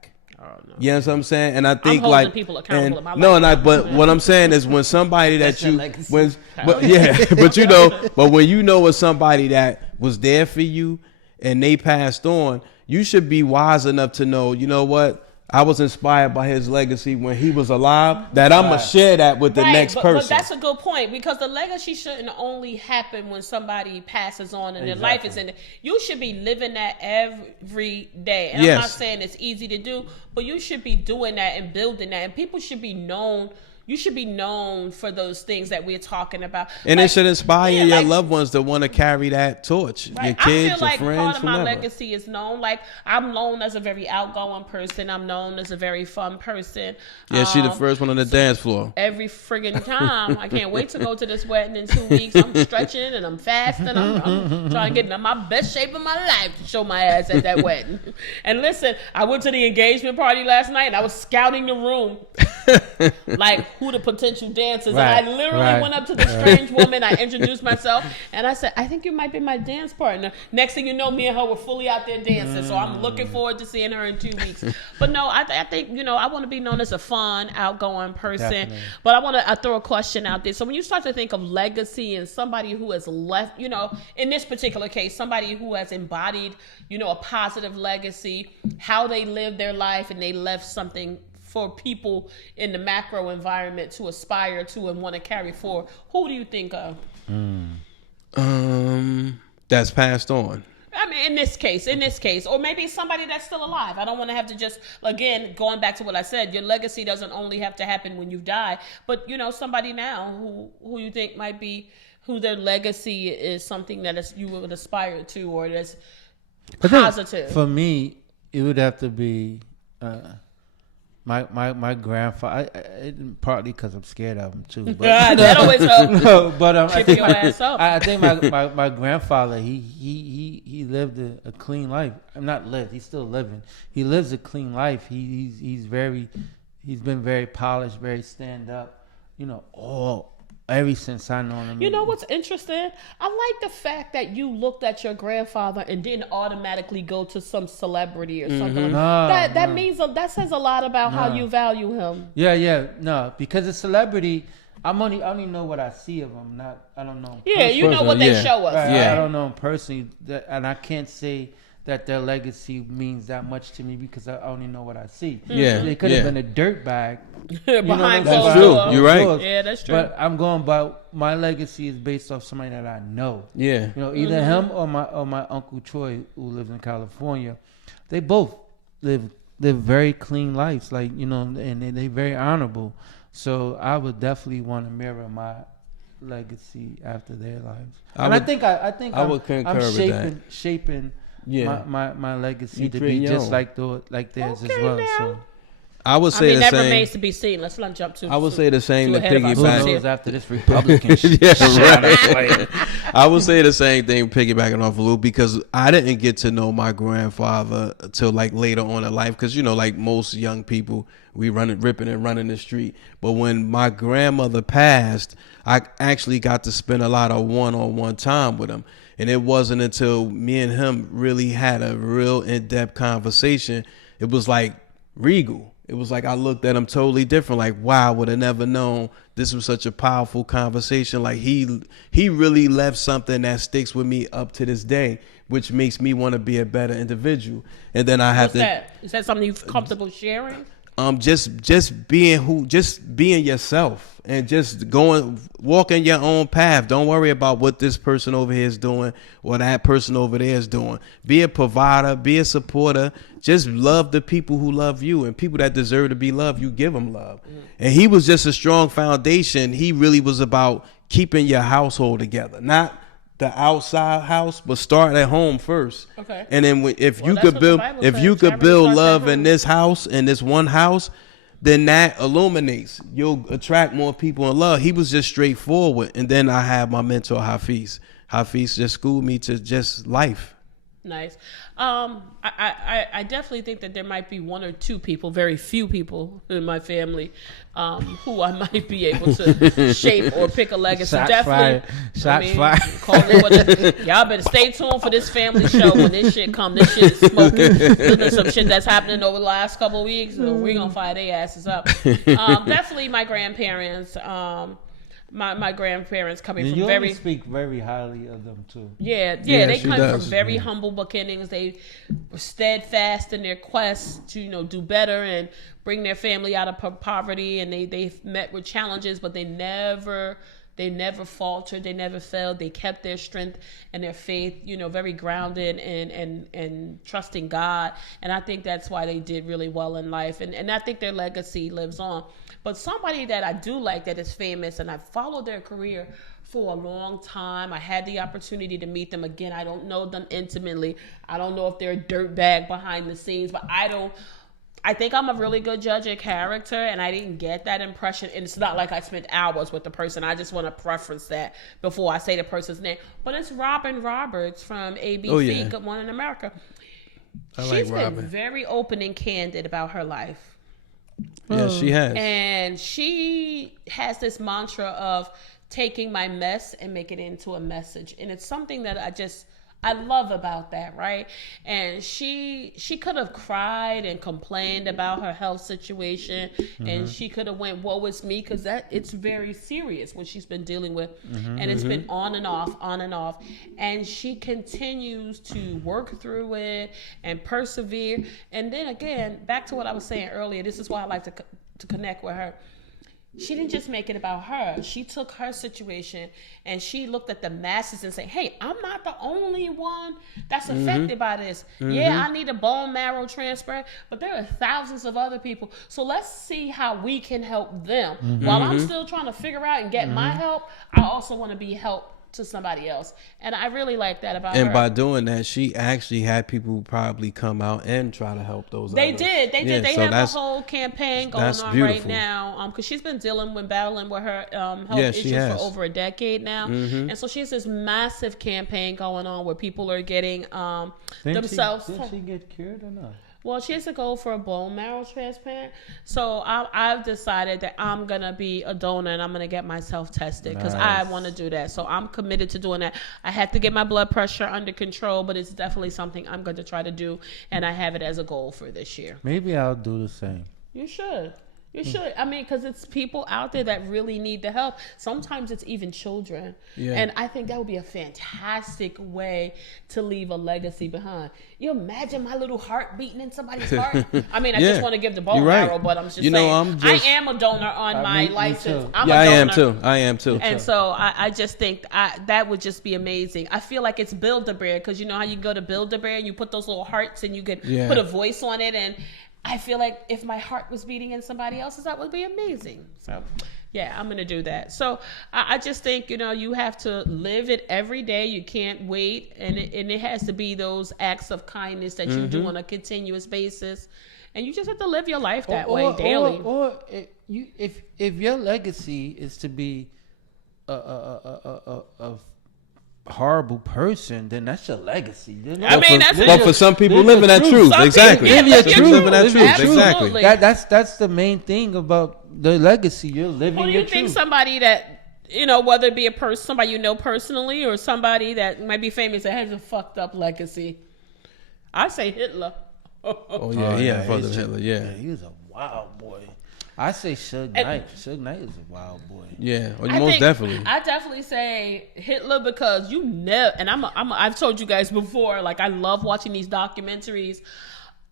You know what I'm saying? And I think I'm like people accountable in my no, life. but what I'm saying is when somebody that you legacy. but when you know it's somebody that was there for you and they passed on, you should be wise enough to know, you know what? I was inspired by his legacy when he was alive, that I'm going to share that with the next person. But that's a good point, because the legacy shouldn't only happen when somebody passes on and their life is in it. You should be living that every day. And I'm not saying it's easy to do, but you should be doing that and building that. And people should be known. You should be known for those things that we're talking about. And it should inspire your loved ones to want to carry that torch. Right. Your kids, I feel like your friends, part of my whomever. legacy is known. Like, I'm known as a very outgoing person. I'm known as a very fun person. Yeah, she the first one on the dance floor. Every friggin' time. I can't wait to go to this wedding in 2 weeks. I'm stretching and I'm fasting. I'm trying to get in my best shape of my life to show my ass at that wedding. And listen, I went to the engagement party last night and I was scouting the room. Like, who the potential dancers. Right, And I literally went up to the strange woman. I introduced myself and I said, I think you might be my dance partner. Next thing you know, me and her were fully out there dancing. So I'm looking forward to seeing her in 2 weeks. But no, I think, I want to be known as a fun, outgoing person. Definitely. But I want to throw a question out there. So when you start to think of legacy and somebody who has left, in this particular case, somebody who has embodied, a positive legacy, how they lived their life and they left something for people in the macro environment to aspire to and want to carry forward. Who do you think of? That's passed on. I mean, in this case, or maybe somebody that's still alive. I don't want to have to just, again, going back to what I said, your legacy doesn't only have to happen when you die, but somebody now who you think might be, who their legacy is something that is, you would aspire to, or that's positive. For me, it would have to be my grandfather. Partly because I'm scared of him too. But, that always helps. No, but I think my grandfather he lived a clean life. Not lived. He's still living. He lives a clean life. He's been very polished, very stand up. Ever since I know him. You know what's interesting? I like the fact that you looked at your grandfather and didn't automatically go to some celebrity or something. That means that says a lot about how you value him. No, because a celebrity, I only know what I see of him. I don't know. Yeah, you know what they show us. Right? Yeah. I don't know him personally, and I can't say that their legacy means that much to me because I only know what I see. Yeah, they could have been a dirtbag behind closed doors. You're right. Yeah, that's true. But I'm going by my legacy is based off somebody that I know. Yeah, either him or my Uncle Troy, who lives in California. They both live very clean lives, and they very honorable. So I would definitely want to mirror my legacy after their lives. I think I would concur with that. Shaping my legacy to create be your just own. like theirs as well. Now. So I would say the that same. remains to be seen. Let's not jump too. I would say the same to ahead of who piggyback. knows after this Republican shit? Right. I would say the same thing, piggybacking off of Lou, because I didn't get to know my grandfather until later on in life. Because like most young people, we ripping and running the street. But when my grandmother passed, I actually got to spend a lot of one-on-one time with him. And it wasn't until me and him really had a real in-depth conversation. It was regal. It was I looked at him totally different. Wow, would have never known this was such a powerful conversation. He really left something that sticks with me up to this day, which makes me want to be a better individual. And then I have Is that something you're comfortable sharing? Just being yourself and just walking your own path. Don't worry about what this person over here is doing or that person over there is doing. Be a provider, be a supporter. Just love the people who love you, and people that deserve to be loved, you give them love. And he was just a strong foundation. He really was about keeping your household together, not the outside house, but start at home first. Okay. And then if you could build love in this house, in this one house, then that illuminates. You'll attract more people in love. He was just straightforward. And then I had my mentor Hafiz. Hafiz just schooled me to just life. Nice. I definitely think that there might be one or two people, very few people in my family, who I might be able to shape or pick a legacy. Shots fired. Y'all better stay tuned for this family show when this shit come. This shit is smoking. There's some shit that's happening over the last couple of weeks. So we're gonna fire their asses up. Definitely my grandparents. My grandparents coming from you speak very highly of them too. Yeah, they come from very humble beginnings. They were steadfast in their quest to do better and bring their family out of poverty, and they met with challenges, but they never faltered, they never failed. They kept their strength and their faith, very grounded and trusting God. And I think that's why they did really well in life. And I think their legacy lives on. But somebody that I do like that is famous, and I've followed their career for a long time. I had the opportunity to meet them again. I don't know them intimately. I don't know if they're a dirtbag behind the scenes, but I think I'm a really good judge of character, and I didn't get that impression. And it's not like I spent hours with the person. I just want to preference that before I say the person's name. But it's Robin Roberts from ABC, Good Morning America. She's been very open and candid about her life. Yeah, she has. And she has this mantra of taking my mess and make it into a message. And it's something that I love about that, right? And she could have cried and complained about her health situation, and she could have went, woe is me, because it's very serious what she's been dealing with, and it's been on and off, and she continues to work through it and persevere. And then again, back to what I was saying earlier, this is why I like to connect with her. she didn't just make it about her. She took her situation and she looked at the masses and said, hey, I'm not the only one that's affected by this. Yeah, I need a bone marrow transplant, but there are thousands of other people. So let's see how we can help them. While I'm still trying to figure out and get my help, I also want to be helped to somebody else. And I really like that about her. And by doing that, she actually had people probably come out and try to help those They others. did. They did. They so have a whole campaign going that's on beautiful. right now. Because she's been battling with her health she issues has. for over a decade now. And so she has this massive campaign going on where people are getting themselves. Did she get cured or not? Well, she has to go for a bone marrow transplant. So I've decided that I'm going to be a donor and I'm going to get myself tested because I want to do that. So I'm committed to doing that. I have to get my blood pressure under control, but it's definitely something I'm going to try to do. And I have it as a goal for this year. Maybe I'll do the same. You should. You should. I mean, because it's people out there that really need the help. Sometimes it's even children. Yeah. And I think that would be a fantastic way to leave a legacy behind. You imagine my little heart beating in somebody's heart? I mean, I just want to give the bone You're right. marrow, but I'm just You know, saying, I am a donor on my me license. too. I'm Yeah, a I donor. am too. And so I just think that would just be amazing. I feel like it's Build-A-Bear because you know how you go to Build-A-Bear and you put those little hearts and you can put a voice on it. And I feel like if my heart was beating in somebody else's, that would be amazing. So, yeah, I'm going to do that. So I just think, you have to live it every day. You can't wait. And it has to be those acts of kindness that you do on a continuous basis. And you just have to live your life that way daily. Or if your legacy is to be a horrible person, then that's your legacy. I mean, that's But for some people, living that truth. Some Exactly. people- yeah, Live your truth. Living that Live truth. your truth. Exactly. That's the main thing about the legacy. You're living Who do your you think truth. somebody that, whether it be a person, somebody you know personally or somebody that might be famous that has a fucked up legacy? I say Hitler. Oh yeah, Father Hitler. Yeah, he was a wild boy. I say Suge Knight. Suge Knight is a wild boy. yeah. Well, I most think- definitely. I definitely say Hitler because you never, and I've told you guys before, like I love watching these documentaries.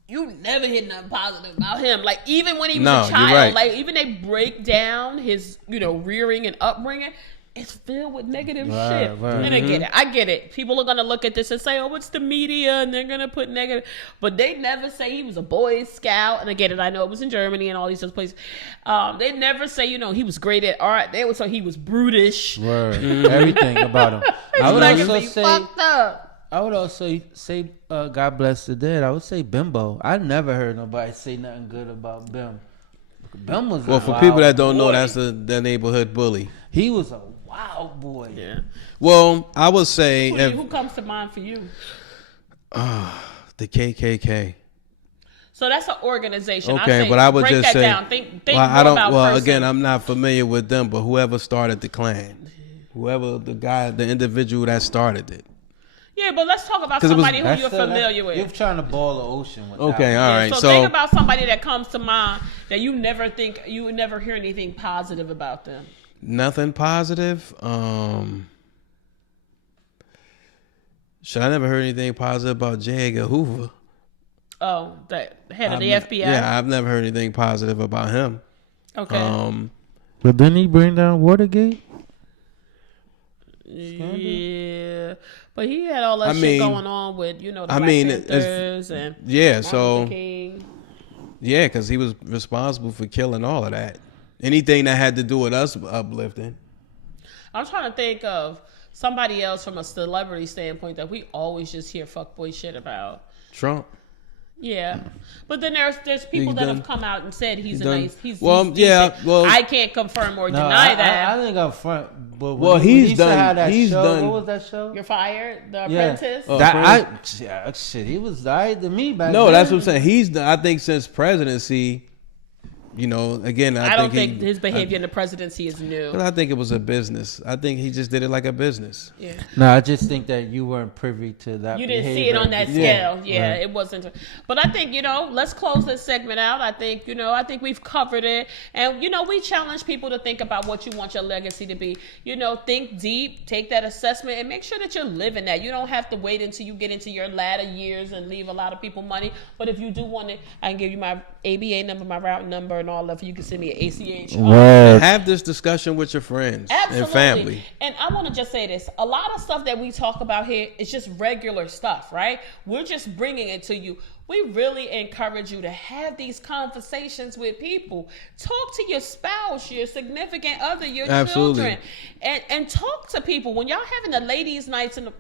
You never hear nothing positive about him. Like even when he was No, a you're child, right. like even they break down his, rearing and upbringing. It's filled with negative Right, shit. right. And I get it. People are gonna look at this and say, "Oh, it's the media," and they're gonna put negative. But they never say he was a Boy Scout. And I get it. I know it was in Germany and all these other places. They never say, he was great at art. They would say he was brutish. Word. Everything about him. I would Legacy also say. fucked up. I would also say, God bless the dead. I would say Bimbo. I never heard nobody say nothing good about Bim. Bim was Well, a for wild people that don't know, boy. that's the neighborhood bully. He was a wild boy. Yeah. Well, I would say Who comes to mind for you? the KKK. So that's an organization. Okay, say, but I would break just that say, down. Think well, more I don't. about Well, person. again, I'm not familiar with them, but whoever started the Klan, whoever the individual that started it. Yeah, but let's talk about 'Cause it was- somebody who you're familiar with. You're trying to boil the ocean with Okay, that. all Yeah, right. so, think about somebody that comes to mind that you would never hear anything positive about them. Nothing positive. Should I never heard anything positive about J. Edgar Hoover? Oh, the head of the I've FBI. Yeah, I've never heard anything positive about him. Okay. But didn't he bring down Watergate? Yeah, but he had all that I shit mean- going on with the I Black mean, Panthers and Yeah, Martin so Luther King. yeah, because he was responsible for killing all of that. Anything that had to do with us uplifting. I'm trying to think of somebody else from a celebrity standpoint that we always just hear fuckboy shit about. Trump. Yeah, but then there's people He's that done- have come out and said he's a done- nice. He's Well, he's yeah, decent. well- I can't confirm or deny that. I think up front. But when Well, he he's used to done- have that he's show, done- What was that show? You're fired. The Yeah. Apprentice. Oh. Shit, he was alright to me back No, then. that's what I'm saying. He's done, I think since presidency, again, I don't think he, his behavior in the presidency is new. I think it was a business. I think he just did it like a business. Yeah. No, I just think that you weren't privy to that. You didn't see behavior. it on that Yeah. scale. Yeah, Right. it wasn't. But I think, let's close this segment out. I think, I think we've covered it. And, we challenge people to think about what you want your legacy to be. Think deep, take that assessment, and make sure that you're living that. You don't have to wait until you get into your latter years and leave a lot of people money. But if you do want it, I can give you my ABA number, my route number, and all of you can send me an ACH. Have this discussion with your friends Absolutely. and family. And I want to just say this. A lot of stuff that we talk about here is just regular stuff, right? We're just bringing it to you. We really encourage you to have these conversations with people. Talk to your spouse, your significant other, your children. And talk to people. When y'all having the ladies' nights and the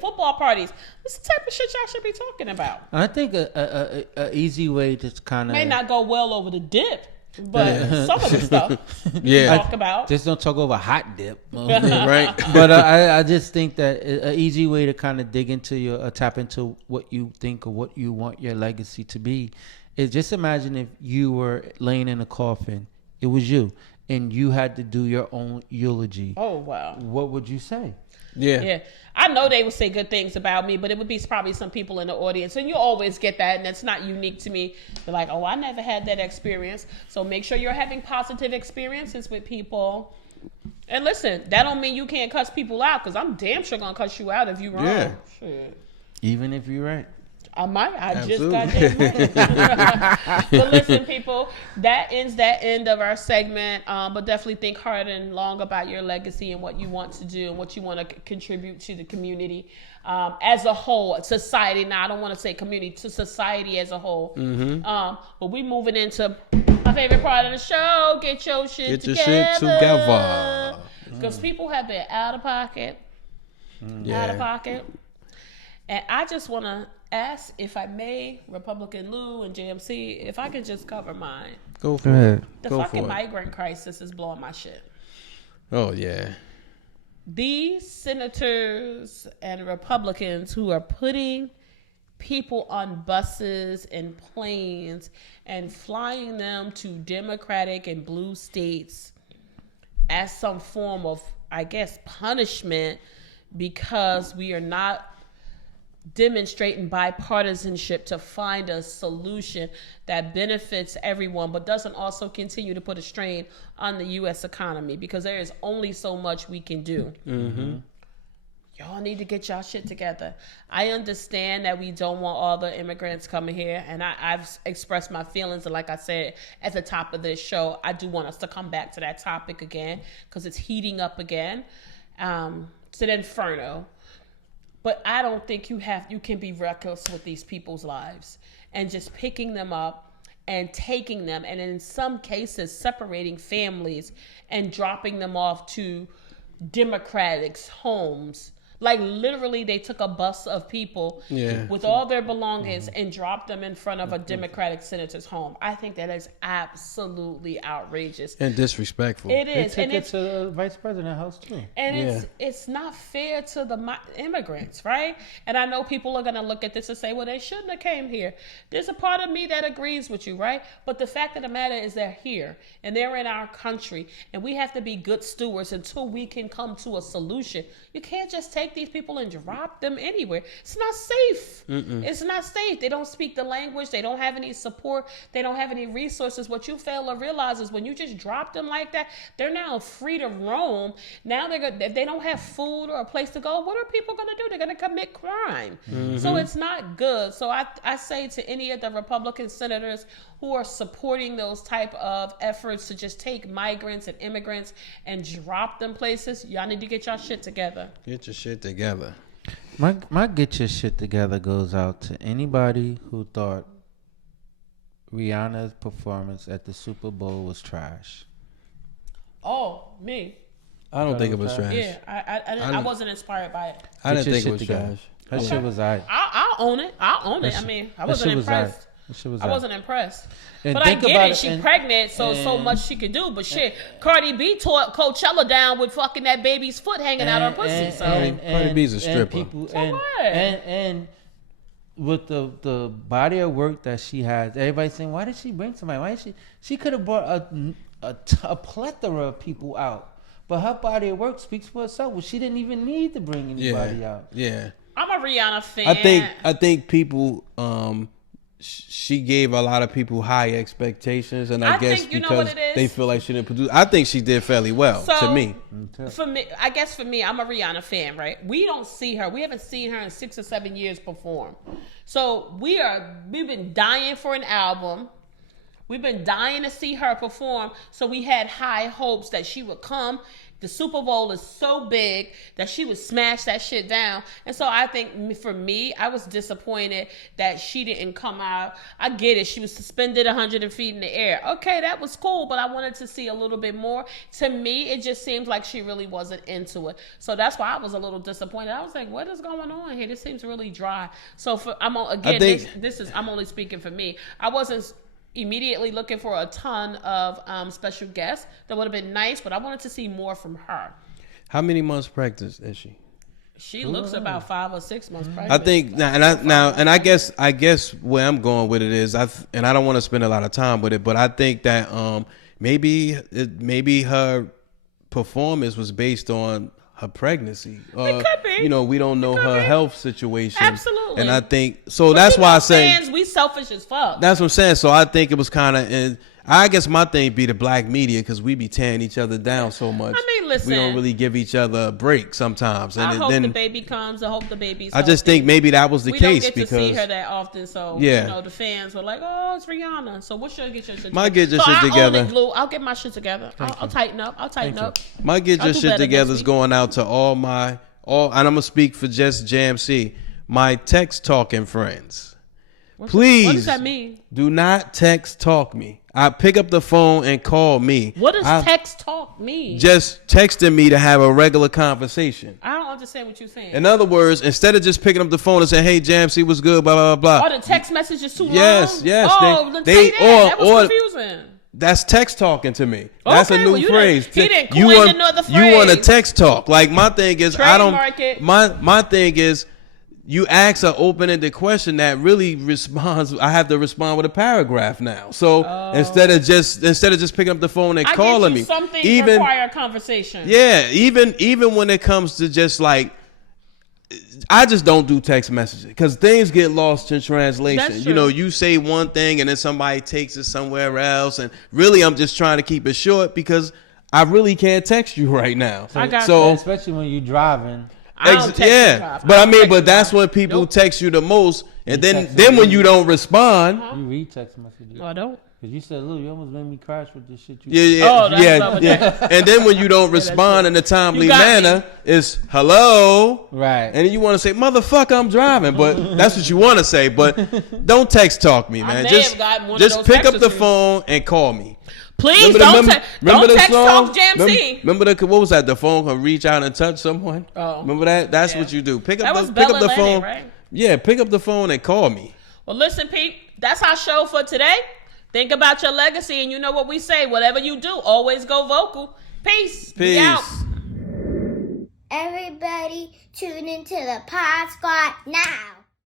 football parties, this is the type of shit y'all should be talking about. I think a easy way to kind of may not go well over the dip, but some of the stuff talk about. Just don't talk over hot dip, Right? But I just think that an easy way to kind of dig into tap into what you think or what you want your legacy to be is just imagine if you were laying in a coffin, it was you, and you had to do your own eulogy. Oh wow! What would you say? Yeah. I know they would say good things about me, but it would be probably some people in the audience. And you always get that, and that's not unique to me. They're like, oh, I never had that experience. So make sure you're having positive experiences with people. And listen, that don't mean you can't cuss people out, because I'm damn sure going to cuss you out if you're wrong. Yeah. Shit. Even if you're right. I might. I Absolutely. just got that. But listen, people, that ends that end of our segment. But definitely think hard and long about your legacy and what you want to do and what you want to contribute to the community as a whole, society. Now, I don't want to say community, to society as a whole. Mm-hmm. But we moving into my favorite part of the show. Get your shit together. Because people have been out of pocket. Out of pocket. And I just want to ask, if I may, Republican Lou and JMC, if I could just cover mine. Go for it. The Go fucking for it. migrant crisis is blowing my shit. Oh, yeah. These senators and Republicans who are putting people on buses and planes and flying them to Democratic and blue states as some form of, I guess, punishment because we are not demonstrating bipartisanship to find a solution that benefits everyone, but doesn't also continue to put a strain on the U.S. economy, because there is only so much we can do. Mm-hmm. Y'all need to get y'all shit together. I understand that we don't want all the immigrants coming here, and I've expressed my feelings. And like I said at the top of this show, I do want us to come back to that topic again, because it's heating up again. It's an inferno. But I don't think you can be reckless with these people's lives and just picking them up and taking them, and in some cases separating families and dropping them off to Democrats' homes. Like literally they took a bus of people with all their belongings and dropped them in front of a Democratic senator's home. I think that is absolutely outrageous. And disrespectful. It is. They took it to the vice president's house too. And it's not fair to the immigrants, right? And I know people are going to look at this and say, well, they shouldn't have came here. There's a part of me that agrees with you, right? But the fact of the matter is they're here and they're in our country, and we have to be good stewards until we can come to a solution. You can't just take these people and drop them anywhere. It's not safe. It's not safe. They don't speak the language. They don't have any support. They don't have any resources. What you fail to realize is when you just drop them like that, they're now free to roam. Now if they don't have food or a place to go, what are people going to do? They're going to commit crime. So it's not good. So I say to any of the Republican senators who are supporting those type of efforts to just take migrants and immigrants and drop them places, y'all need to get y'all shit together. Get your shit together. My get your shit together goes out to anybody who thought Rihanna's performance at the Super Bowl was trash. Oh, me. I don't think it was trash. Yeah, I wasn't inspired by it. I didn't Get your think it shit was together. trash. That shit was alright. I'll own it. I mean, I wasn't impressed. I wasn't impressed. And but I get it. She's pregnant, so much she could do. But shit, Cardi B tore Coachella down with fucking that baby's foot hanging out her pussy. Cardi B's a stripper. And with the body of work that she has, everybody's saying, why did she bring somebody? Why did she could have brought a plethora of people out. But her body of work speaks for itself. Well, she didn't even need to bring anybody out. Yeah. I'm a Rihanna fan. I think people she gave a lot of people high expectations, and I guess because they feel like she didn't produce. I think she did fairly well to me. For me, I'm a Rihanna fan, right? We don't see her. We haven't seen her in 6 or 7 years perform. So we've been dying for an album. We've been dying to see her perform, so we had high hopes that she would come. The Super Bowl is so big that she would smash that shit down. And so I think for me, I was disappointed that she didn't come out. I get it. She was suspended 100 feet in the air. Okay, that was cool, but I wanted to see a little bit more. To me, it just seems like she really wasn't into it. So that's why I was a little disappointed. I was like, what is going on here? This seems really dry. So I'm only speaking for me. I wasn't immediately looking for a ton of special guests. That would have been nice, but I wanted to see more from her. How many months pregnant is she? She looks about 5 or 6 months pregnant. I think I guess where I'm going with it is I don't want to spend a lot of time with it, but I think that maybe her performance was based on her pregnancy. It could be. You know, we don't know her health situation. Absolutely. And I think so. That's why I say fans, we selfish as fuck. That's what I'm saying. So I think it was kind of. I guess my thing be the black media because we be tearing each other down so much. I mean, listen, we don't really give each other a break sometimes. And I hope then the baby comes. I hope the baby's I just think maybe that was the case we don't get because to see her that often. So yeah. The fans were like, "Oh, it's Rihanna." So what should get your shit? Might get your shit together. Own it, Blue. I'll get my shit together. I'll tighten up. Might get your shit together is going out to all, and I'm gonna speak for just JMC, my text talking friends. Please, what does that mean? Do not text talk me. I pick up the phone and call me. What does text talk mean? Just texting me to have a regular conversation. I don't understand what you're saying. In other words, instead of just picking up the phone and saying, "Hey, JMC, what's good?" Blah blah blah. Oh, the text message is too long. Yes. Oh, that was confusing. That's text talking to me. That's a new phrase. He didn't coin another phrase. You want to text talk? Like my thing is, Trademark it. My thing is. You ask an open-ended question that really responds. I have to respond with a paragraph now. So instead of just picking up the phone and calling me, something require a conversation. Yeah, even when it comes to just like, I just don't do text messages because things get lost in translation. That's true. You know, you say one thing and then somebody takes it somewhere else, and really, I'm just trying to keep it short because I really can't text you right now. So especially when you're driving. But that's when people text you the most, and then when you don't respond, you read text messages. No, I don't. Because you said, "Look, you almost made me crash with this shit." Yeah. And then when you don't respond in a timely manner, it's hello, right? And then you want to say, "Motherfucker, I'm driving," but that's what you want to say. But don't text talk me, man. Just pick up the phone and call me. Please don't text talk JMC. Remember what was that? The phone can reach out and touch someone. Oh, remember that? That's what you do. Pick up the Lennon, phone. Right? Yeah, pick up the phone and call me. Well, listen, Pete. That's our show for today. Think about your legacy, and you know what we say. Whatever you do, always go vocal. Peace. Be out. Everybody tune into the Pod Squad now.